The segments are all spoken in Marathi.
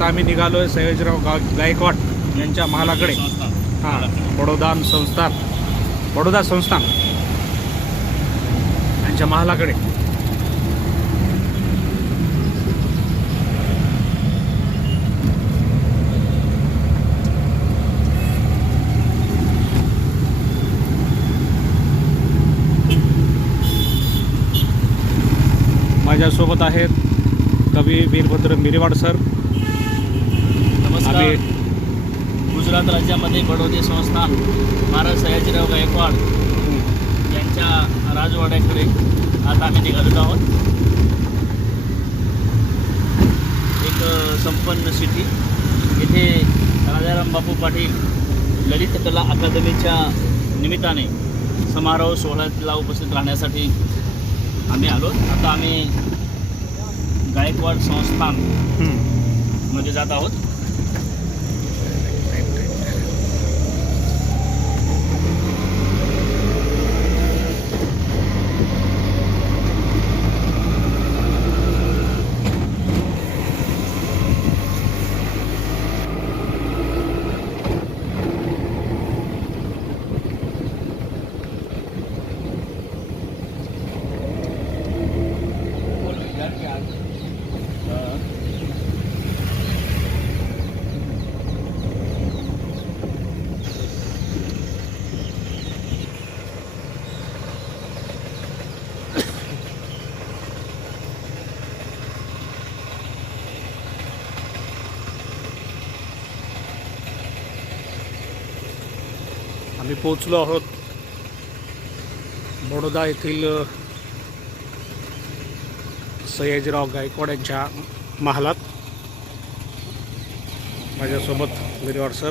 आता आम्ही निघालोय सयाजीराव गा गायकवाड यांच्या महालाकडे. हां बडोदान संस्थान बडोदा संस्थान यांच्या महालाकडे. माझ्यासोबत आहेत कवी वीरभद्र मिरेवाड सर आम्ही गुजरात राज्यामध्ये बडोदे संस्थान महाराज सयाजीराव गायकवाड यांच्या राजवाड्याकडे आता आम्ही निघालेलो आहोत. एक संपन्न सिटी. येथे राजाराम बापू पाटील ललित कला अकादमीच्या निमित्ताने समारोह सोहळ्याला उपस्थित राहण्यासाठी आम्ही आलो. आता आम्ही गायकवाड संस्थान. मध्ये जात आहोत. आम्ही पोचलो आहोत बडोदा येथील सयाजीराव गायकवाड यांच्या महालात. माझ्यासोबत गिरीवाड सर.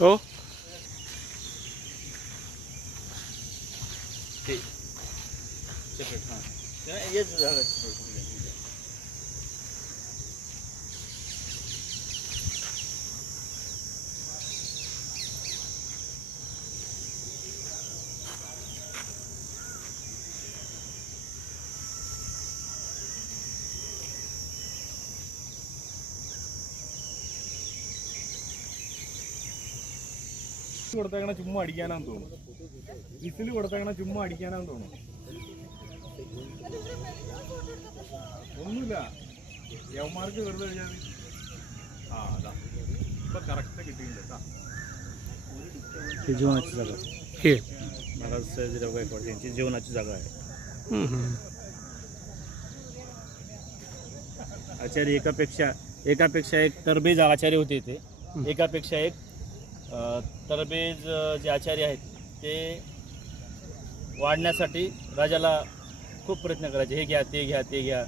哦。对，这边看，现在也是那个。हो കൊടുത്തേക്കണ ചുമ്മാ അടിക്കാനാന്ന് തോന്നുന്നു വിസിൽ കൊടുത്തേക്കണ ചുമ്മാ അടിക്കാനാന്ന് തോന്നുന്നു ഒന്നുമില്ല യവന്മാർക്ക് വെറുതെ കഴിഞ്ഞാൽ ആ അതാ ഇപ്പൊ കറക്റ്റ് കിട്ടിയിട്ടുണ്ട് കേട്ടാ ही जेवणाची जागा हे महाराज सयाजीराव गायकवाड यांची जेवणाची जागा आहे हं, हं. आचार्य एकापेक्षा एकापेक्षा एक तरबेज आचार्य होते इथे एकापेक्षा एक अ, तरबेज जे आचार्य आहेत ते वाढण्यासाठी राजाला खूप प्रयत्न करायचे. हे घ्या ते घ्या ते घ्या.